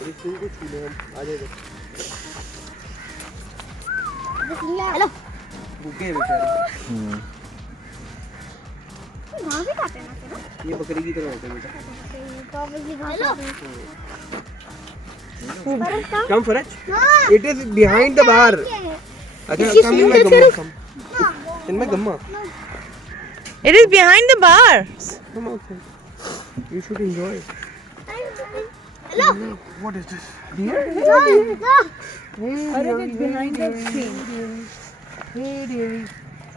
इसको छू ले हम। आ जाए हेलो भूखे हैं बेचारे। वहाँ भी खाते हैं ना? ये बकरी की तरह होते हैं बेटा। हेलो कम फरज। It is behind the bar. अच्छा कम इनमें गम्मा कम। इनमें gamma. It is behind the bar. Come outside. You should enjoy it. Hello What is this? Deer? no Or it is behind the screen. Hey dearie.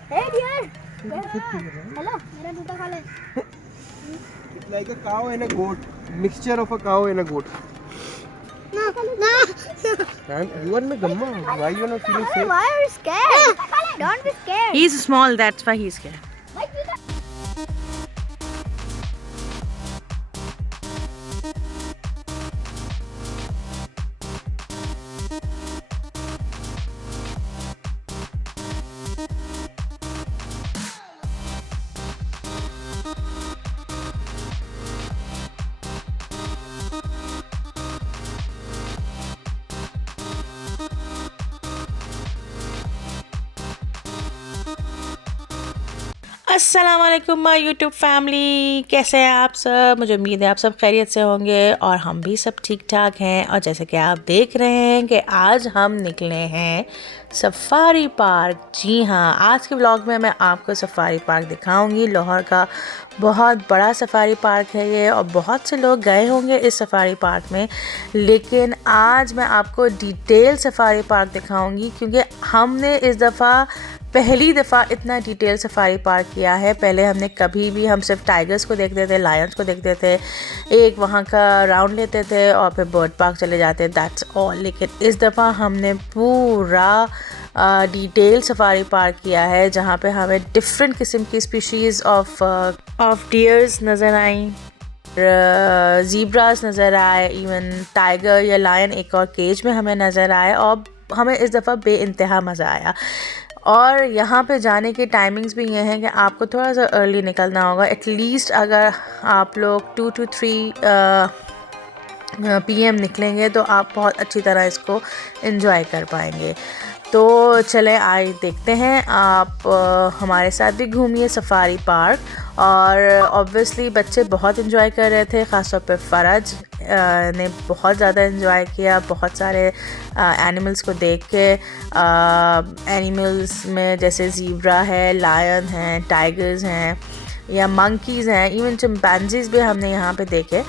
hey dear hello मेरा जूता खा ले It's like a cow and a goat. Mixture of a cow and a goat. ना And you are in gamma. Why you are not feeling safe? why are you scared don't be scared He's small, that's why he's scared. अस्सलाम वालेकुम my YouTube family, कैसे हैं आप सब। मुझे उम्मीद है आप सब खैरियत से होंगे और हम भी सब ठीक ठाक हैं। और जैसे कि आप देख रहे हैं कि आज हम निकले हैं सफारी पार्क। जी हाँ, आज के व्लॉग में मैं आपको सफारी पार्क दिखाऊंगी। लाहौर का बहुत बड़ा सफारी पार्क है ये और बहुत से लोग गए होंगे इस सफारी पार्क में, लेकिन आज मैं आपको डिटेल सफारी पार्क दिखाऊंगी क्योंकि हमने इस दफ़ा पहली दफ़ा इतना डिटेल सफारी पार्क किया है। पहले हमने कभी भी हम सिर्फ टाइगर्स को देखते थे, लायंस को देखते थे, एक वहाँ का राउंड लेते थे और फिर बर्ड पार्क चले जाते, दैट्स ऑल। लेकिन इस दफ़ा हमने पूरा डिटेल सफारी पार्क किया है जहाँ पे हमें डिफरेंट किस्म की स्पीशीज़ ऑफ डियर्स नज़र आई, ज़ीब्रास नज़र आए, इवन टाइगर या लायन एक और केज में हमें नज़र आए और हमें इस दफ़ा बेइंतहा मज़ा आया। और यहाँ पे जाने की टाइमिंग्स भी ये हैं कि आपको थोड़ा सा अर्ली निकलना होगा। एटलीस्ट अगर आप लोग 2 to 3 PM निकलेंगे तो आप बहुत अच्छी तरह इसको एंजॉय कर पाएंगे। तो चलें आइए देखते हैं, आप हमारे साथ भी घूमिए सफारी पार्क। और ऑब्वियसली बच्चे बहुत एंजॉय कर रहे थे, ख़ासतौर पे फ़रज ने बहुत ज़्यादा एंजॉय किया बहुत सारे एनिमल्स को देख के। एनिमल्स में जैसे ज़ीब्रा है, लायन हैं, टाइगर्स हैं या मंकीज़ हैं, इवन चिंपैंजीज़ भी हमने यहाँ पे देखे।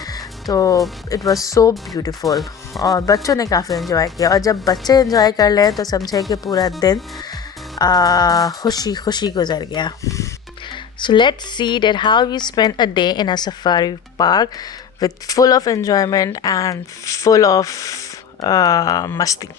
तो इट वाज सो ब्यूटीफुल और बच्चों ने काफ़ी एंजॉय किया। और जब बच्चे एंजॉय कर लें तो समझे कि पूरा दिन खुशी खुशी गुजर गया। So let's see that how we spend a day in a safari park with full of enjoyment and full of masti.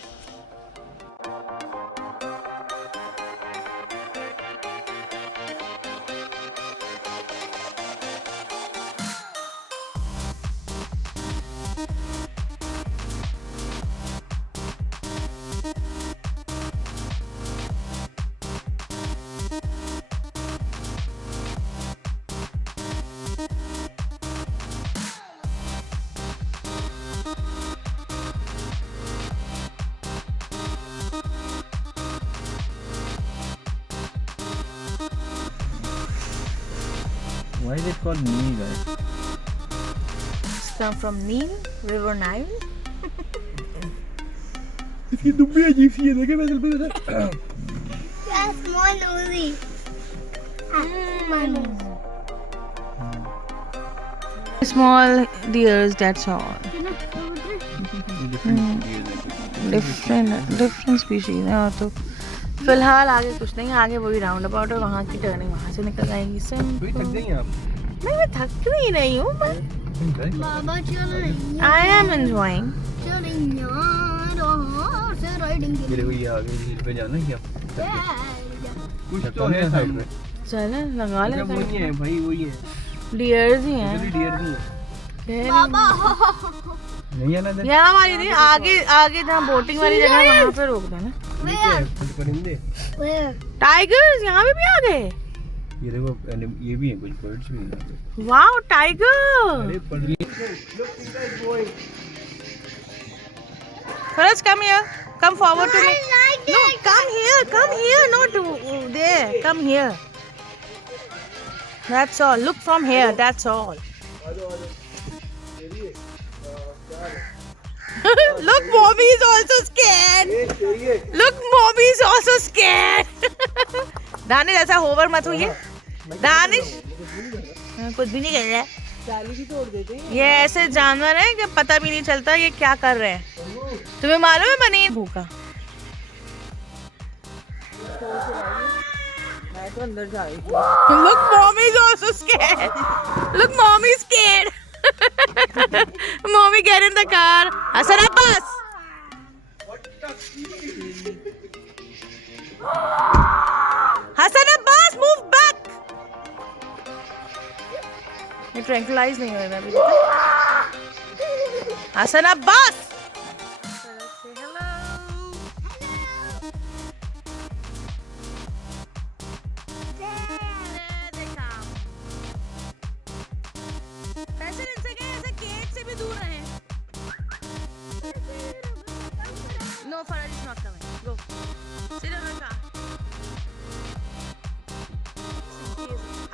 Why is it called Nile, guys? It's come from Nile, River Nile. इसकी दुब्बी अजीब सी है, देखे मैं selfie में yes more nosy Small deers, that's all. Different species है। और तो फिलहाल आगे कुछ नहीं, आगे वही राउंड अबाउट और वहाँ की टर्निंग वहाँ से निकल आएंगी। थक गई आप? मैं थक नहीं रही हूँ, बाबा चलो आई एम एंजॉइंग। ये देखो ये आगे हिल पे जाना क्या? कुछ तो है साइड में। चले लगा ले, वही है भाई, वही है। डियर्स ही हैं। डियर भी है। नहीं आना इधर। यहाँ वाली नहीं, आगे आगे जहाँ बोटिंग वाली जगह है वहाँ पे रोक देना। परिंदे। टाइगर्स यहाँ पे भी आ गए। ये देखो ये भी है, कुछ बर्ड्स भी हैं। Wow tiger. अरे Faraj, come here. Come forward to me. No, come here. Come here. Not there. Come here. That's all. Look from here. That's all. Look, mommy is also scared. Look, mommy is also scared. Danish ऐसा hover मत होइए. दानिश कुछ भी नहीं कर रहा है. ये ऐसे जानवर हैं कि पता भी नहीं चलता ये क्या कर रहे हैं. तुम्हें मालूम है बनी भूखा. Look, mommy is also scared. Look, mommy is scared. Mommy, get in the car. Hassan Abbas. Hassan Abbas, move back. ये ट्रैंकुलाइज नहीं होएगा अभी. Hassan Abbas. No, Faraj is not coming. Go. Sit on the car.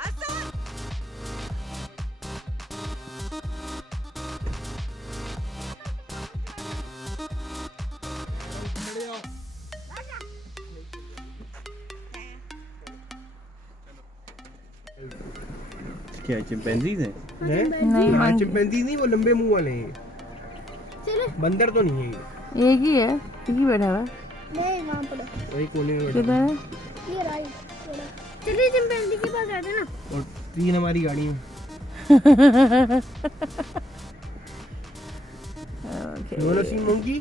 Hassan! क्या chimpanzees हैं? हाँ, chimpanzee नहीं, वो लंबे मुंह वाले हैं. बंदर तो नहीं है ये. एक ही है. एक ही बैठा हुआ. नहीं, वहाँ पर वही कोने में बैठा. किधर है? ये राइट. चलिए चिंपैंजी के पास जाते हैं ना. और 3 हमारी गाड़ी में. You wanna see monkey?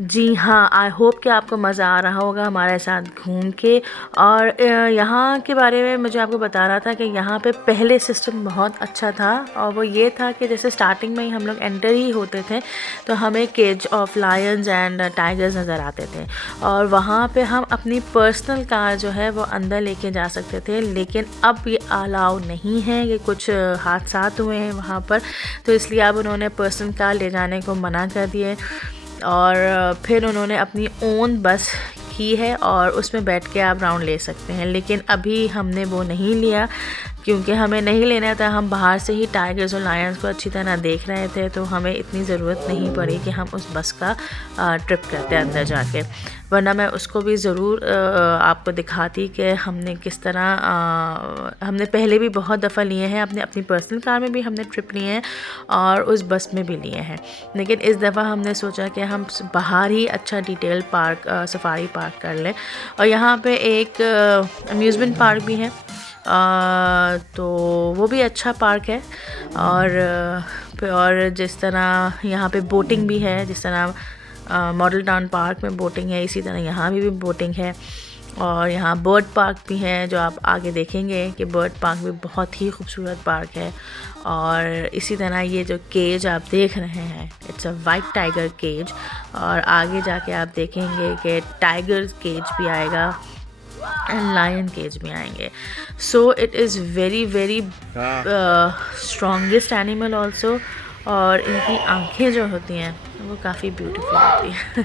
जी हाँ, आई होप कि आपको मज़ा आ रहा होगा हमारे साथ घूम के. और यहाँ के बारे में मुझे आपको बता रहा था कि यहाँ पे पहले सिस्टम बहुत अच्छा था. और वो ये था कि जैसे स्टार्टिंग में ही हम लोग एंटर ही होते थे तो हमें cage of lions and tigers नज़र आते थे. और वहाँ पे हम अपनी पर्सनल कार जो है वो अंदर लेके जा सकते थे. लेकिन अब ये अलाउ नहीं है. ये कुछ हादसात हुए हैं वहाँ पर, तो इसलिए अब उन्होंने पर्सनल कार ले जाने को मना कर दिए. और फिर उन्होंने अपनी ओन बस की है और उसमें बैठ के आप राउंड ले सकते हैं. लेकिन अभी हमने वो नहीं लिया क्योंकि हमें नहीं लेना था. हम बाहर से ही टाइगर्स और लायंस को अच्छी तरह देख रहे थे, तो हमें इतनी ज़रूरत नहीं पड़ी कि हम उस बस का ट्रिप करते अंदर जाके. वरना मैं उसको भी ज़रूर आपको दिखाती कि हमने किस तरह हमने पहले भी बहुत दफ़ा लिए हैं. अपनी पर्सनल कार में भी हमने ट्रिप लिए हैं और उस बस में भी लिए हैं. लेकिन इस दफ़ा हमने सोचा कि हम बाहर ही अच्छा डिटेल पार्क सफारी पार्क कर लें. और यहाँ पे एक अम्यूज़मेंट पार्क भी है, तो वो भी अच्छा पार्क है. और जिस तरह यहाँ पे बोटिंग भी है, जिस तरह मॉडल टाउन पार्क में बोटिंग है, इसी तरह यहाँ भी बोटिंग है. और यहाँ बर्ड पार्क भी है, जो आप आगे देखेंगे कि बर्ड पार्क भी बहुत ही खूबसूरत पार्क है. और इसी तरह ये जो केज आप देख रहे हैं, it's a white tiger cage. और आगे जाके आप देखेंगे कि टाइगर केज भी आएगा एंड लायन केज भी आएंगे. So it is very very strongest animal also. और इनकी आँखें जो होती हैं वो काफ़ी ब्यूटीफुल होती हैं.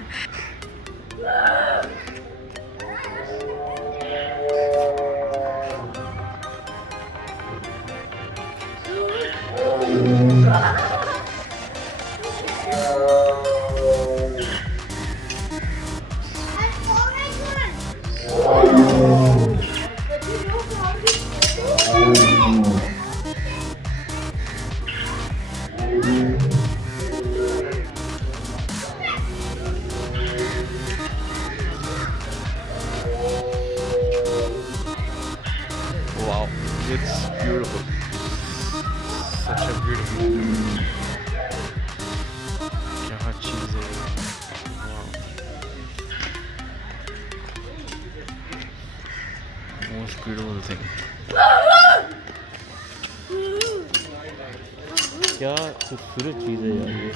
Beautiful thing. क्या खूबसूरत चीज़ है यार ये।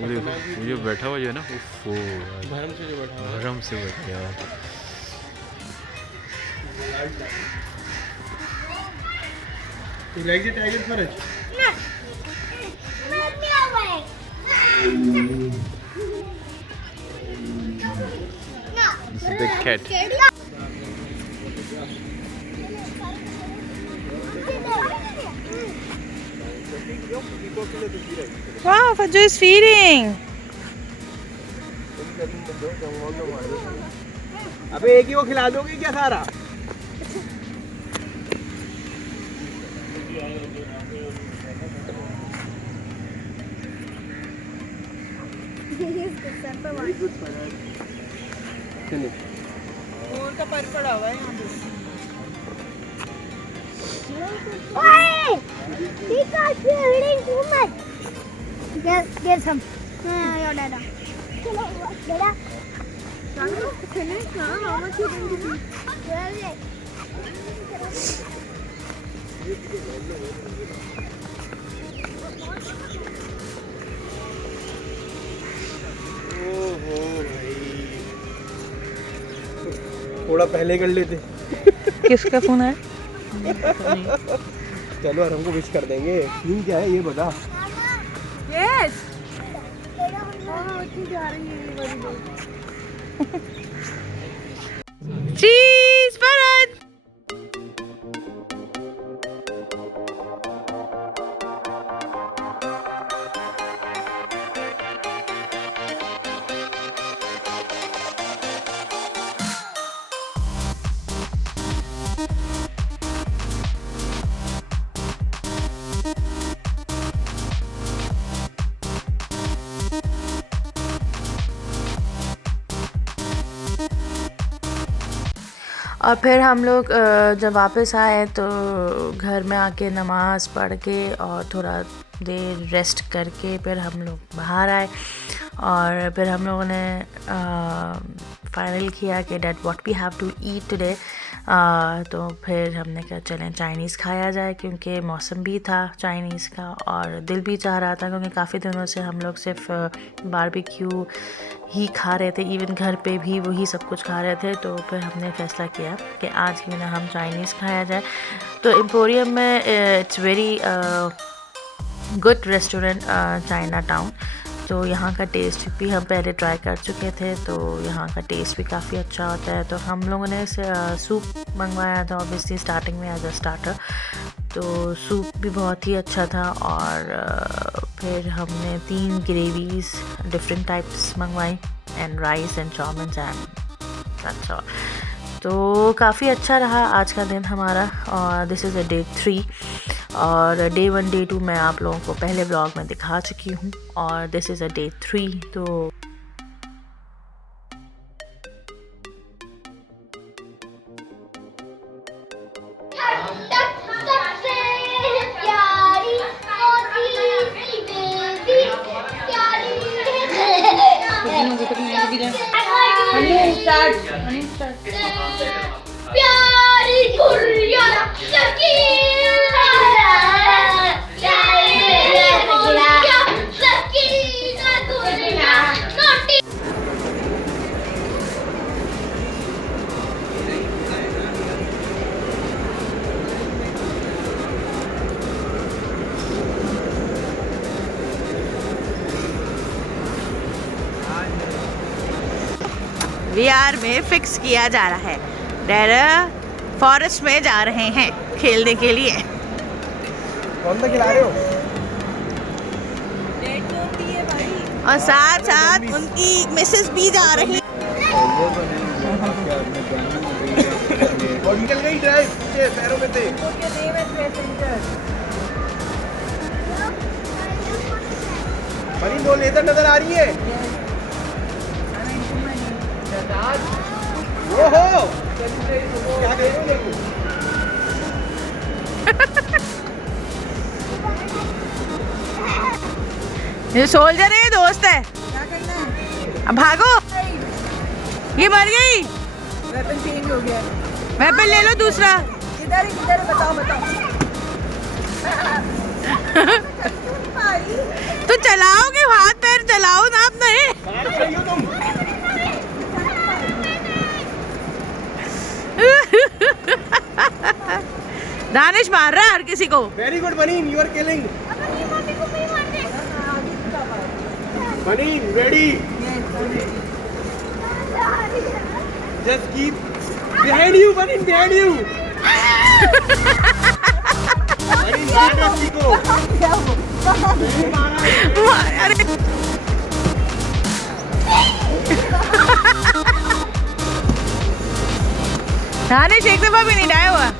मुझे बैठा हुआ जो है ना, वो धर्म से जो बैठा है। भरम से बैठा यार। You like the tiger, Faraj? This is a big cat. Wow, Fajju is feeding. अबे एक ही वो खिला दोगे क्या सारा? फोन का पर पड़ा हुआ है यहाँ पे। Get some. Your dada. Dada. How much you going to थोड़ा पहले कर लेते। किसका फोन है? चलो और हमको विश कर देंगे। थीम क्या है ये बता। Yes. Cheese, Farad. और फिर हम लोग जब वापस आए तो घर में आके नमाज़ पढ़ के और थोड़ा देर रेस्ट करके फिर हम लोग बाहर आए। और फिर हम लोगों ने फाइनल किया कि that what we have to eat today. तो फिर हमने कहा चलें चाइनीज़ खाया जाए, क्योंकि मौसम भी था चाइनीज़ का और दिल भी चाह रहा था, क्योंकि काफ़ी दिनों से हम लोग सिर्फ बारबेक्यू ही खा रहे थे, इवन घर पे भी वही सब कुछ खा रहे थे। तो फिर हमने फ़ैसला किया कि आज क्यों ना हम चाइनीज़ खाया जाए। तो एम्पोरियम में it's very good restaurant China town. तो यहाँ का टेस्ट भी हम पहले ट्राई कर चुके थे, तो यहाँ का टेस्ट भी काफ़ी अच्छा होता है। तो हम लोगों ने सूप मंगवाया था ऑब्वियसली स्टार्टिंग में एज अ स्टार्टर। तो सूप भी बहुत ही अच्छा था। और फिर हमने 3 ग्रेवीज़ डिफरेंट टाइप्स मंगवाई and rice and chowmein and अच्छा। तो काफ़ी अच्छा रहा आज का दिन हमारा। और दिस इज़ अ डे 3 और डे 1 डे 2 मैं आप लोगों को पहले व्लॉग में दिखा चुकी हूँ और दिस इज़ अ डे 3। तो प्यारी गुड़िया वीआर में फिक्स किया जा रहा है। डैडा फॉरेस्ट में जा रहे हैं खेलने के लिए। कौन सा खिला रहे हो? और साथ साथ उनकी मिसेस भी जा रही। और निकल गई ड्राइव के पैरों में थे। बड़ी दो लेदर नजर आ रही है। ओहो क्या कह रहे हो? ये सोल्जर है, दोस्त है। क्या करना है? अब भागो। ये मर गई। वेपन चेंज हो गया। वेपन ले लो दूसरा। इधर बताओ तो चलाओगे, हाथ पैर चलाओ ना आप। नहीं दानिश मार रहा है हर किसी को। Very good Baneen, you are killing. Baneen ready, just keep behind you Baneen, behind you. Baneen मार किसी को। अरे दानिश एक दफा भी नहीं डाया हुआ।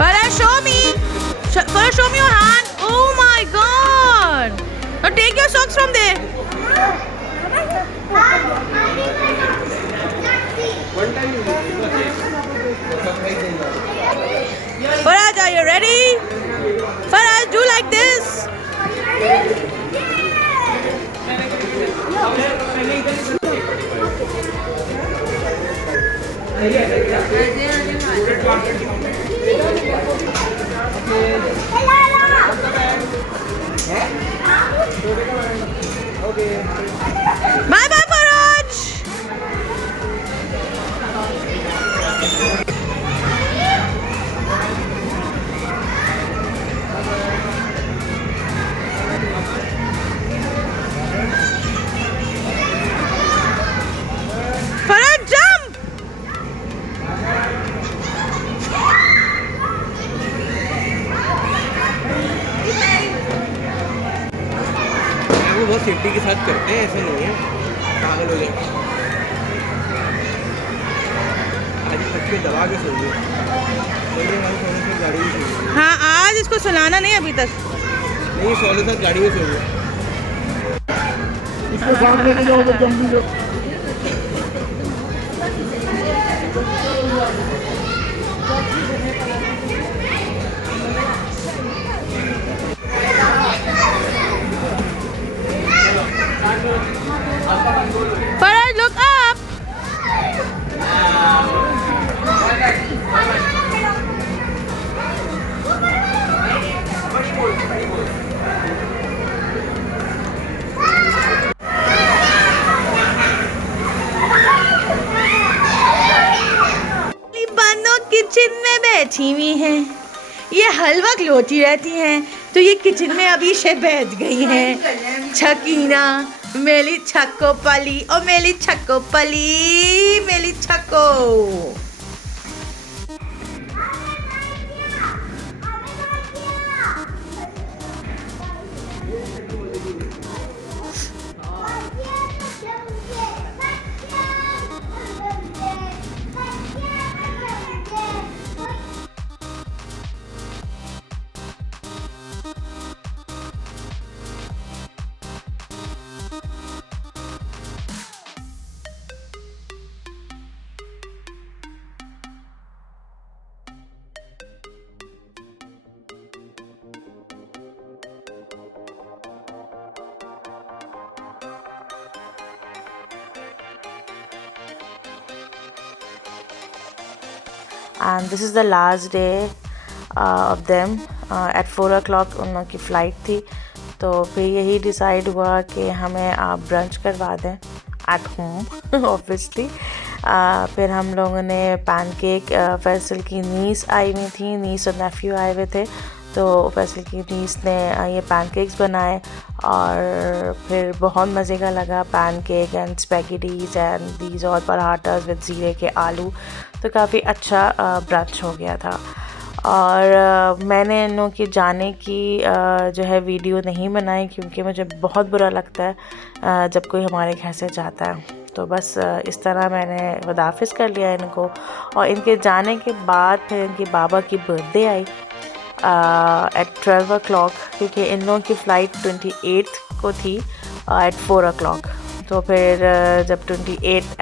First show me your hand. Oh my god. Now take your socks from there. Faraj, are you ready? Faraj, do like this. Bye bye Faraj. Faraj, jump. वो बहुत सेफ्टी के साथ करते हैं, ऐसे नहीं है पागल हो जाए। आज बच्चे दबा के सो गए, सोने से गाड़ी में सो गए। हाँ, आज इसको सुलाना नहीं अभी तक। नहीं, सोने से गाड़ी में सो गए। इसको काम लेके जाओ तो जल्दी जाओ। Faraj, look up. Bano kitchen में बैठी हुई हैं, ये हलवा खिलाती रहती हैं, तो ये किचन में अभी से बैठ गई हैं। छकीना, मेरी छक्को पली, ओ मेरी छक्को पली, मेरी छक्को। And this is the last day of them. At 4 o'clock उन लोगों की फ़्लाइट थी, तो फिर यही डिसाइड हुआ कि हमें आप ब्रंच करवा दें एट होम ऑब्वियसली। फिर हम लोगों ने पैनकेक, फैसल की नीस आई हुई थी, नीस और नेफ्यू आए हुए थे, तो फैसल की नीस ने ये पैनकेक्स बनाए और फिर बहुत मज़े का लगा। Pancake and spaghettis and these और पराठास विद ज़ीरे के आलू, तो काफ़ी अच्छा ब्रंच हो गया था। और मैंने इन लोगों की जाने की जो है वीडियो नहीं बनाई, क्योंकि मुझे बहुत बुरा लगता है जब कोई हमारे घर से जाता है। तो बस इस तरह मैंने खुदाफिज़ कर लिया इनको। और इनके जाने के बाद फिर इनके बाबा की बर्थडे आई एट 12 o'clock, क्योंकि इन लोगों की फ़्लाइट 28 को थी एट 4 o'clock। तो फिर जब 28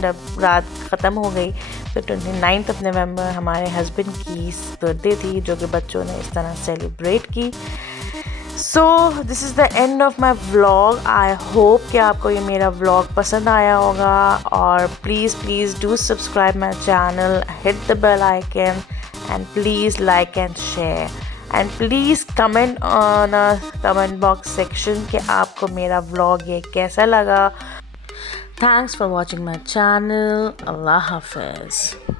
जब रात ख़त्म हो गई, तो 29 नवंबर हमारे हस्बैंड की बर्थडे थी, जो कि बच्चों ने इस तरह सेलिब्रेट की। So this is the end of my vlog. I hope कि आपको ये मेरा व्लॉग पसंद आया होगा, और please do subscribe my channel, hit the bell icon, and please like and share, and please comment on comment box section कि आपको मेरा व्लॉग ये कैसा लगा। Thanks for watching my channel. अल्लाह हाफिज़।